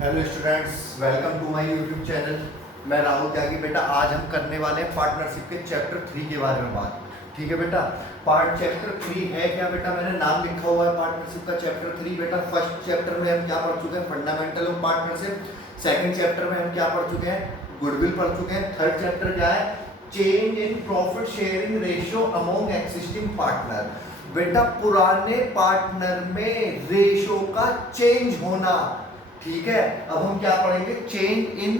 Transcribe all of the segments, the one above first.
Hello students, welcome to my YouTube channel. मैं राहुल त्यागी। बेटा आज हम करने वाले हैं पार्टनरशिप के चैप्टर 3 के बारे में बात। ठीक है बेटा, चैप्टर 3 है क्या बेटा, मैंने नाम लिखा हुआ है पार्टनरशिप का चैप्टर 3। बेटा फर्स्ट चैप्टर में हम क्या पढ़ चुके हैं, fundamental of partnership. Second chapter में हम क्या पढ़ चुके हैं, गुडविल पढ़ चुके हैं। थर्ड चैप्टर क्या है, change in profit sharing ratio among existing partner. बेटा पुराने पार्टनर में रेशो का चेंज होना। ठीक है, अब हम क्या पढ़ेंगे, change in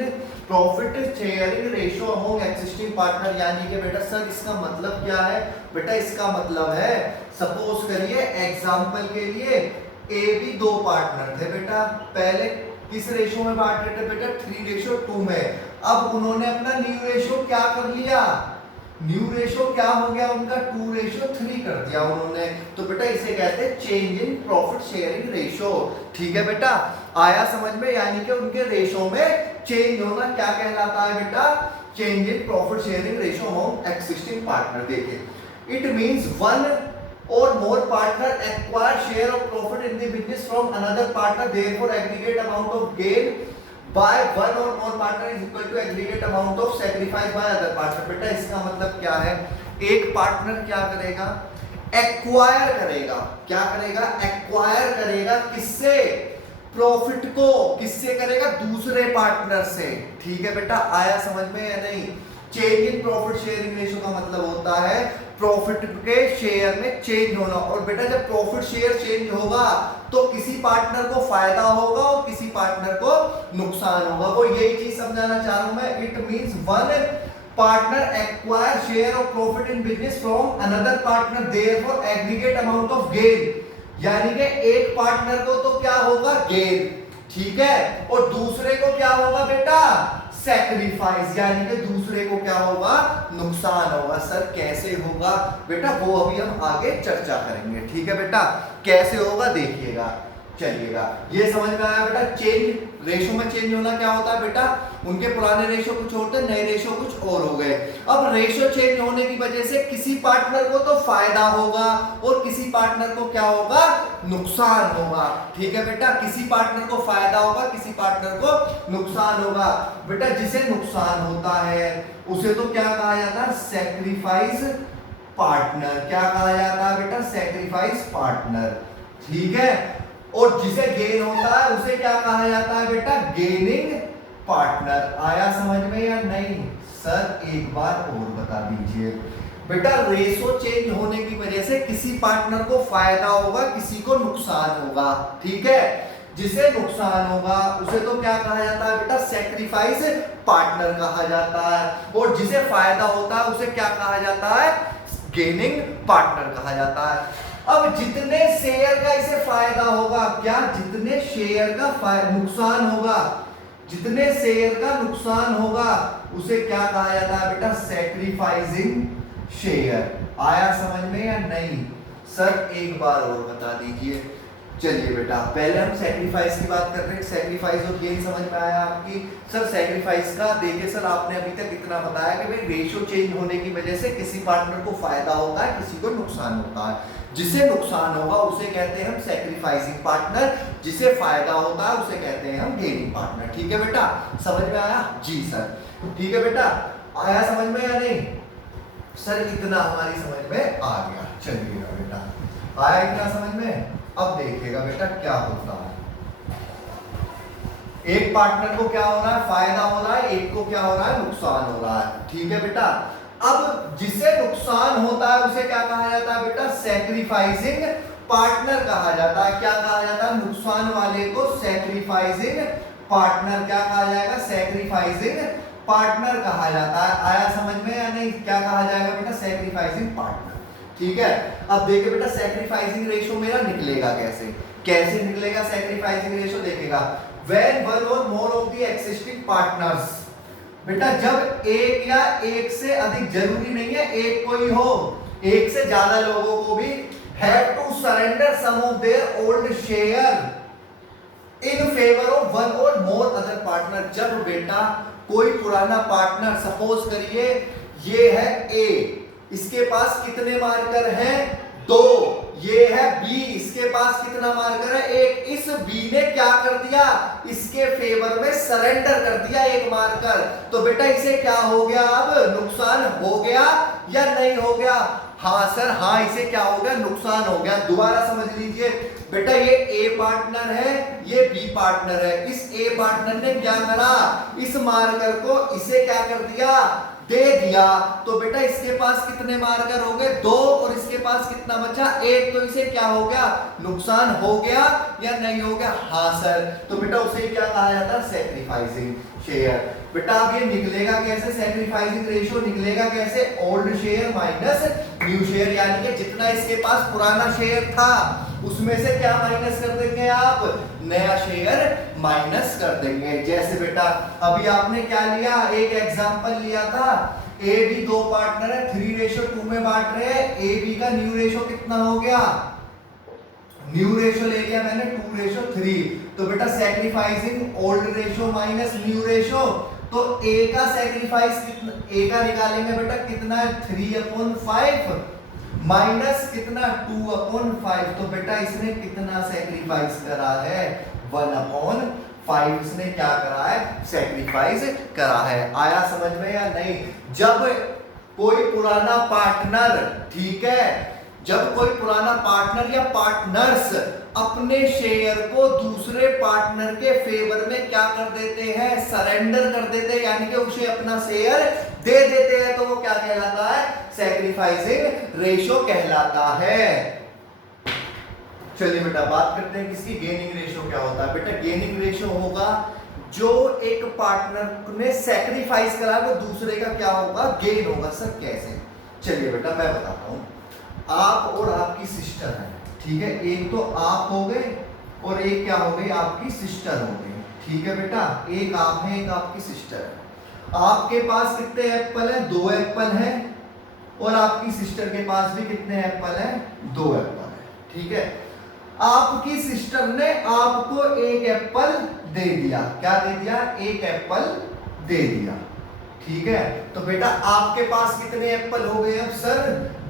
profit sharing ratio among existing partner. यानी कि बेटा सर इसका मतलब क्या है, बेटा इसका मतलब है सपोज करिए एग्जांपल के लिए ए बी दो पार्टनर थे बेटा, पहले किस रेशियो में बांट रहे थे बेटा, 3:2 में। अब उन्होंने अपना न्यू रेशियो क्या कर लिया, न्यू रेशियो क्या हो गया उनका, 2:3 कर दिया उन्होंने। तो बेटा इसे कहते हैं change in profit sharing ratio. ठीक है बेटा, आया समझ में, यानी कि उनके रेशियो में चेंज होना क्या कहलाता है बेटा, change in profit sharing ratio among existing partner. देखिए it means one or more partner acquire share of profit in the business from another partner, therefore aggregate amount of gain by one or more partner is equal to aggregate amount of sacrifice by other partner। बेटा इसका मतलब क्या है, एक partner क्या करेगा, acquire करेगा। क्या करेगा, एक्वायर करेगा किससे, प्रॉफिट को किससे करेगा, दूसरे पार्टनर से। ठीक है बेटा, आया समझ में या नहीं। Change in profit sharing ratio का मतलब होता है प्रॉफिट के शेयर में चेंज होना। और बेटा जब प्रॉफिट शेयर चेंज होगा तो किसी पार्टनर को फायदा होगा और किसी पार्टनर को नुकसान होगा। वो यही चीज समझाना चाह रहा हूं मैं। It means one partner acquire share of profit in business from another partner, therefore aggregate amount of gain. यानी कि एक पार्टनर को तो क्या होगा, गेन, ठीक है, और दूसरे को क्या होगा बेटा, सैक्रिफाइस, यानी कि दूसरे को क्या होगा, नुकसान होगा। सर कैसे होगा बेटा, वो अभी हम आगे चर्चा करेंगे। ठीक है बेटा, कैसे होगा देखिएगा, चलिएगा। ये समझ में आया बेटा, चेंज रेशो में चेंज होना क्या होता है बेटा, उनके पुराने रेशो कुछ होते हैं, नए रेशो कुछ और हो गए। अब रेशो चेंज होने की वजह से किसी पार्टनर को तो फायदा होगा और किसी पार्टनर को क्या होगा, नुकसान होगा। ठीक है बेटा, किसी पार्टनर को फायदा होगा, किसी पार्टनर को नुकसान होगा। बेटा जिसे नुकसान होता है उसे तो क्या कहा जाता है, सैक्रिफाइस पार्टनर। क्या कहा जाता है बेटा, सैक्रिफाइस पार्टनर। ठीक है, और जिसे गेन होता है उसे क्या कहा जाता है बेटा, गेनिंग पार्टनर। आया समझ में या नहीं। सर एक बार और बता दीजिए बेटा, रेशो चेंज होने की वजह से किसी पार्टनर को फायदा होगा, किसी को नुकसान होगा। ठीक है, जिसे नुकसान होगा उसे तो क्या कहा जाता है बेटा, सैक्रिफाइस पार्टनर कहा जाता है, और जिसे फायदा होता है उसे क्या कहा जाता है, गेनिंग पार्टनर कहा जाता है। अब जितने शेयर का इसे फायदा होगा, क्या जितने शेयर का नुकसान होगा, जितने शेयर का नुकसान होगा उसे क्या कहा जाता है बेटा, सैक्रिफाइसिंग शेयर। आया समझ में या नहीं। सर एक बार और बता दीजिए। चलिए बेटा, पहले हम सैक्रिफाइस की बात कर रहे हैं। सैक्रिफाइस और गेन समझ में आया आपकी। सर सैक्रिफाइस का देखिए, सर आपने अभी तक इतना बताया कि भाई रेशियो चेंज होने की वजह से किसी पार्टनर को फायदा होता है, किसी को नुकसान होता है। जिसे नुकसान होगा उसे कहते हैं हम सैक्रिफाइसिंग पार्टनर, जिसे फायदा होता है उसे कहते हैं हम गेनिंग पार्टनर। ठीक है बेटा, समझ में आया जी सर। ठीक है बेटा, आया समझ में या नहीं। सर इतना हमारी समझ में आ गया। चलिएगा बेटा, आया इतना समझ में। अब देखिएगा बेटा क्या होता है, एक पार्टनर को क्या हो रहा है, फायदा हो रहा है, एक को क्या हो रहा है, नुकसान हो रहा है। ठीक है बेटा, अब जिसे नुकसान होता है उसे क्या कहा जाता है बेटा, सैक्रिफाइसिंग पार्टनर कहा जाता है। क्या कहा जाता है, नुकसान वाले को सैक्रिफाइसिंग पार्टनर क्या कहा जाएगा, सैक्रिफाइसिंग पार्टनर कहा जाता है। आया समझ में या नहीं, क्या कहा जाएगा बेटा, सैक्रिफाइसिंग पार्टनर। ठीक है, अब देखिए बेटा सैक्रिफाइसिंग रेशियो मेरा निकलेगा कैसे, कैसे निकलेगा सैक्रिफाइसिंग रेशियो, देखिएगा when one or more of the existing partners। बेटा जब एक या एक से अधिक, जरूरी नहीं है एक को ही हो, एक से ज्यादा लोगों को भी, have to surrender some of their old share in favor of one or more other partner। जब बेटा कोई पुराना पार्टनर, सपोज करिए ये है ए, इसके पास कितने मार्कर हैं, 2, ये है बी, इसके पास कितना मार्कर है? एक। इस बी ने क्या कर दिया? इसके फेवर में सरेंडर कर दिया एक मार्कर। तो बेटा इसे क्या हो गया? अब नुकसान हो गया या नहीं हो गया? हाँ सर, हाँ इसे क्या हो गया? नुकसान हो गया। दोबारा समझ लीजिए बेटा, ये ए पार्टनर है, ये बी पार्टनर है। इस ए पार्टनर ने क्या करा? इस मार्कर को इसे क्या कर दिया? दे दिया। तो बेटा इसके पास कितने मार्कर हो गए? 2। और इसके पास कितना बचा? 1। तो इसे क्या हो गया? नुकसान हो गया या नहीं हो गया? हाँ सर। तो बेटा उसे क्या कहा जाता है? Sacrificing share. बेटा अब ये निकलेगा कैसे? सैक्रिफाइसिंग रेशियो निकलेगा कैसे? Old share minus new share, यानी कि जितना इसके पास पुराना शेयर था उसमें से क्या माइनस कर देंगे आप? नया शेयर माइनस कर देंगे। जैसे बेटा अभी आपने क्या लिया? एक एग्जांपल लिया था, ए बी 2 पार्टनर है, 3:2 में बांट रहे हैं। ए बी का न्यू रेशो कितना हो गया? न्यू रेशो ले लिया मैंने 2:3। तो बेटा sacrificing old ratio minus new ratio, तो ए का सैक्रिफाइस कितना? ए का निकालेंगे बेटा कितना है? 3/5 माइनस कितना? 2/5। तो बेटा इसने कितना सैक्रिफाइस करा है? 1/5 इसने क्या करा है? सैक्रिफाइस करा है। आया समझ में या नहीं? जब कोई पुराना पार्टनर, ठीक है, जब कोई पुराना पार्टनर या पार्टनर्स अपने शेयर को दूसरे पार्टनर के फेवर में क्या कर देते हैं? सरेंडर कर देते हैं, यानी कि उसे अपना शेयर दे देते हैं, तो वो क्या कहलाता है? सैक्रिफाइसिंग रेशो कहलाता है। चलिए बेटा बात करते हैं किसकी? गेनिंग रेशो क्या होता है? बेटा गेनिंग रेशो होगा जो एक पार्टनर ने सैक्रिफाइस करा वो दूसरे का क्या होगा? गेन होगा। सर कैसे? चलिए बेटा मैं बताता हूं। आप और आपकी सिस्टर है, ठीक है, एक तो आप हो गए और एक क्या हो गई? आपकी सिस्टर हो गई, ठीक है बेटा। एक आप है, एक आपकी सिस्टर है। आपके पास कितने एप्पल है? 2 एप्पल है। और आपकी सिस्टर के पास भी कितने एप्पल है? 2 एप्पल है, ठीक है। आपकी सिस्टर ने आपको एक एप्पल दे दिया। क्या दे दिया? एक एप्पल दे दिया, ठीक है। तो बेटा आपके पास कितने एप्पल हो गए? अब सर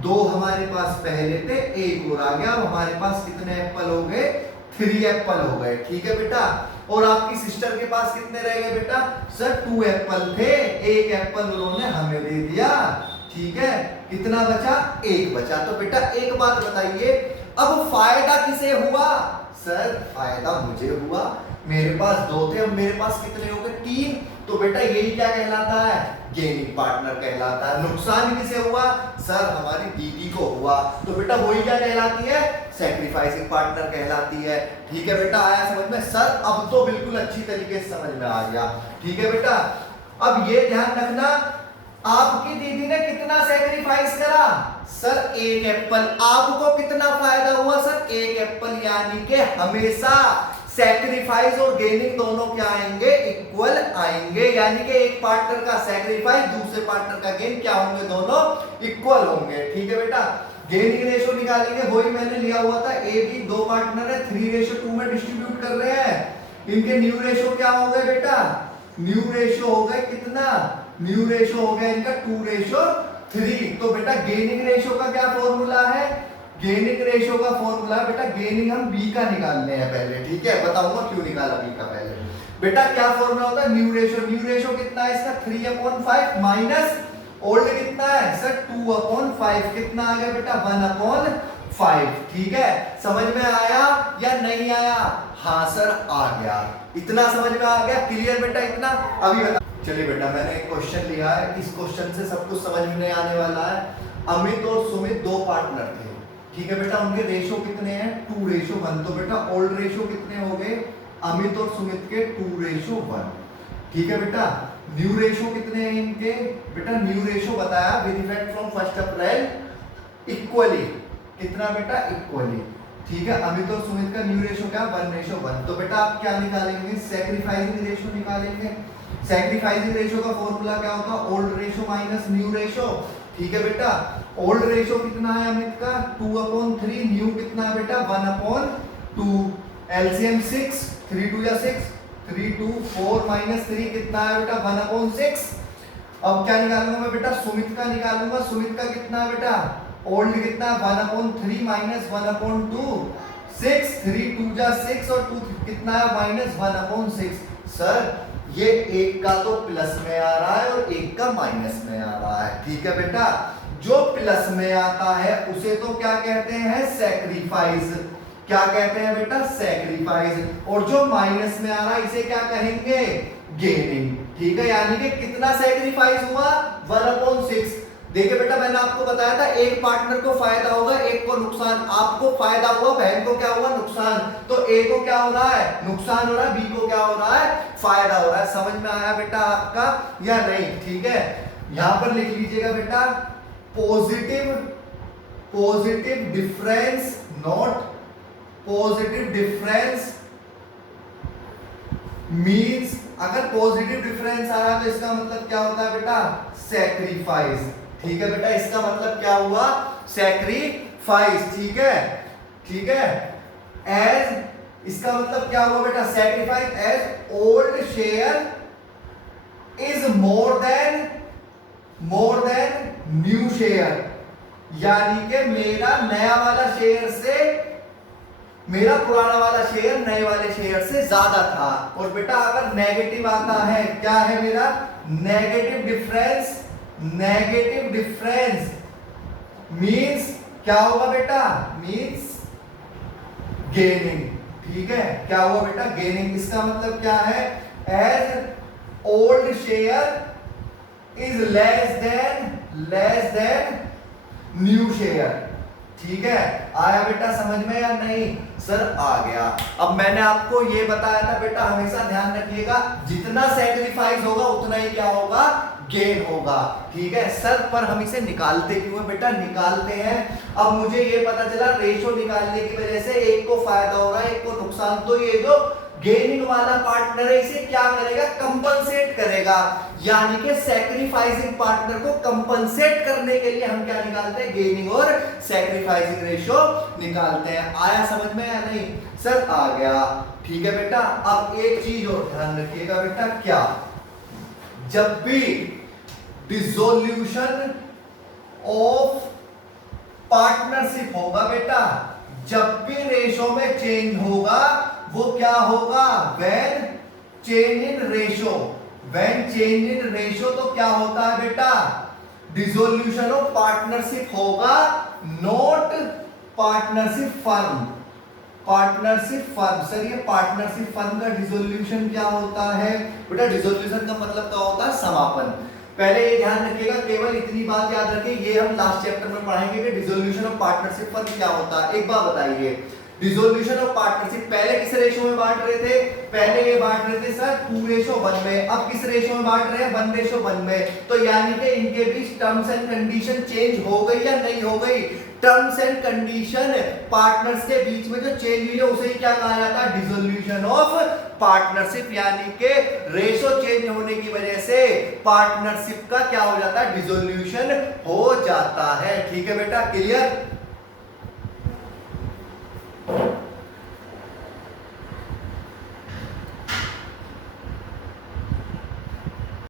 2 हमारे पास पहले थे, एक और आ गया। अब हमारे पास कितने एप्पल हो गए? 3 एप्पल हो गए, ठीक है बेटा। और आपकी सिस्टर के पास कितने रह गए बेटा? सर 2 एप्पल थे, एक एप्पल उन्होंने हमें दे दिया, ठीक है। कितना बचा? 1 बचा। तो बेटा एक बात बताइए, अब फायदा किसे हुआ? सर फायदा मुझे हुआ, मेरे पास 2 थे, अब मेरे पास कितने हो गए? 3। तो बेटा यही क्या कहलाता है? गेनिंग पार्टनर कहलाता है। नुकसान किसे हुआ? सर हमारी दीदी को हुआ, तो बेटा वही क्या कहलाती है? सैक्रिफाइसिंग पार्टनर कहलाती है, ठीक है बेटा। आया समझ में? सर अब तो बिल्कुल अच्छी तरीके से समझ में आ गया, ठीक है बेटा। अब ये ध्यान रखना, आपकी दीदी ने कितना सैक्रिफाइस करा? Sir 1 Apple. आपको कितना फायदा हुआ? सर 1 एप्पल, यानी कि हमेशा सैक्रिफाइस और गेनिंग दोनों क्या आएंगे? इक्वल आएंगे, यानी कि एक पार्टनर का सैक्रिफाइस दूसरे पार्टनर का गेन क्या होंगे? दोनों इक्वल होंगे, ठीक है बेटा। गेनिंग रेशो निकालेंगे, वही मैंने लिया हुआ था। ए बी 2 पार्टनर है, 3:2 में डिस्ट्रीब्यूट कर रहे हैं। इनके न्यू रेशो क्या हो गए बेटा? न्यू रेशो हो गए कितना? न्यू रेशो हो गया इनका 2:3। तो बेटा गेनिंग रेशो का क्या फॉर्मूला है? गेनिंग रेशो का फॉर्मूला बेटा, गेनिंग हम बी का निकालने हैं पहले, ठीक है। बताऊंगा क्यों निकाला बी का पहले। बेटा क्या फॉर्मूला होता है? New ratio. न्यू रेशो कितना है इसका? 3/5 माइनस ओल्ड कितना है? सर 2/5। कितना आ गया बेटा? 1/5, ठीक है। समझ में आया या नहीं आया? हाँ सर आ गया। इतना समझ में आ गया? क्लियर बेटा इतना? अभी बता। चलिए बेटा मैंने एक क्वेश्चन लिया है, इस क्वेश्चन से सब कुछ समझ में आने वाला है। अमित और सुमित 2 पार्टनर थे, ठीक है बेटा। उनके रेशो कितने हैं? 2:1। तो बेटा ओल्ड रेशो कितने हो गए? अमित और सुमित के 2:1, ठीक है बेटा। न्यू रेशो कितने हैं इनके? बेटा न्यू रेशो बताया with effect from 1 April, equally. कितना बेटा? इक्वली, ठीक है। अमित और सुमित का न्यू रेशो क्या? 1:1। तो बेटा आप क्या निकालेंगे? सैक्रिफाइसिंग रेशो निकालेंगे। सैक्रिफाइसिंग रेशो का फॉर्मूला क्या होता है? Old ratio minus new ratio, ठीक है बेटा। ओल्ड रेशो कितना है अमित का? 2/3। न्यू कितना है बेटा? 1/2। एलसीएम 6, 3 2 या 6, 3 2 4 माइनस 3 कितना है बेटा? 1/6। अब क्या निकालूंगा मैं बेटा? सुमित का निकालूंगा। सुमित का कितना है बेटा? ओल्ड कितना 1/3 माइनस 1/2, 6, 3 2 जा 6 और 2 कितना है -1/6। सर ये एक का तो प्लस में आ रहा है और एक का माइनस में आ रहा है, ठीक है बेटा। जो प्लस में आता है उसे तो क्या कहते हैं, सैक्रिफाइस। क्या कहते हैं बेटा, सैक्रिफाइस। और जो माइनस में आ रहा है इसे क्या कहेंगे, गेनिंग, ठीक है। यानी कि कितना सैक्रिफाइस हुआ, 1/6। देखिए बेटा मैंने आपको बताया था एक पार्टनर को फायदा होगा एक को नुकसान। आपको फायदा हुआ, बहन को क्या हुआ, नुकसान। तो ए को क्या हो रहा है, नुकसान हो रहा है, बी को क्या हो रहा है, फायदा हो रहा है। समझ में आया बेटा आपका या नहीं, ठीक है। यहां पर लिख लीजिएगा बेटा positive difference, not positive difference means, अगर पॉजिटिव डिफरेंस आ रहा है तो इसका मतलब क्या होता है बेटा, सैक्रिफाइस, ठीक है बेटा। इसका मतलब क्या हुआ, सैक्रिफाइस, ठीक है, ठीक है। एज, इसका मतलब क्या हुआ बेटा, sacrifice as old share is more than new share. यानी कि मेरा नया वाला शेयर से मेरा पुराना वाला शेयर नए वाले शेयर से ज्यादा था। और बेटा अगर नेगेटिव आता है, क्या है मेरा, नेगेटिव डिफरेंस मींस क्या होगा बेटा, मींस गेनिंग, ठीक है। क्या हुआ बेटा, गेनिंग। इसका मतलब क्या है, as old share is less than new share, ठीक है। आया बेटा समझ में या नहीं, सर आ गया। अब मैंने आपको ये बताया था बेटा, हमेशा ध्यान रखिएगा जितना सैक्रिफाइस होगा उतना ही क्या होगा, गेन होगा, ठीक है। सर पर हम इसे निकालते क्यों है बेटा, निकालते हैं। अब मुझे ये पता चला रेशो निकालने की वजह से एक को फायदा हो रहा है एक को नुकसान, तो ये जो गेनिंग वाला पार्टनर है इसे क्या करेगा, कंपनसेट करेगा। यानी कि सैक्रिफाइसिंग पार्टनर को कंपनसेट करने के लिए हम क्या निकालते हैं, गेनिंग और सैक्रिफाइसिंग रेशो निकालते हैं। आया समझ में या नहीं, सर आ गया, ठीक है बेटा। अब एक चीज और ध्यान रखिएगा बेटा, क्या, जब भी डिसोल्यूशन ऑफ पार्टनरशिप होगा बेटा, जब भी रेशो में चेंज होगा वो क्या होगा, व्हेन चेंज इन रेशो तो क्या होता है बेटा, डिसोल्यूशन ऑफ पार्टनरशिप होगा, नॉट पार्टनरशिप फर्म। सर ये पार्टनरशिप फर्म का डिसोल्यूशन क्या होता है बेटा, डिसोल्यूशन का मतलब क्या होता है, समापन। पहले ये ध्यान रखिएगा, केवल इतनी बात याद रखिए, ये हम लास्ट चैप्टर में पढ़ाएंगे कि डिसोल्यूशन ऑफ पार्टनरशिप फर्म क्या होता है। एक बात बताइए, डिसोल्यूशन ऑफ पार्टनरशिप पहले किस रेशो में बांट रहे थे, पहले ये बांट रहे थे सर 2:1 में। अब किस रेशो में बांट रहे हैं, 1:1 में। तो यानी कि इनके बीच टर्म्स एंड कंडीशन चेंज हो गई या नहीं हो गई, टर्म्स एंड कंडीशन पार्टनर्स के बीच में जो चेंज हुई है उसे ही क्या कहा जाता है, डिसोल्यूशन ऑफ पार्टनरशिप। यानी कि रेशो चेंज होने की वजह से पार्टनरशिप का क्या हो जाता है, डिसोल्यूशन हो जाता है, ठीक है बेटा, क्लियर।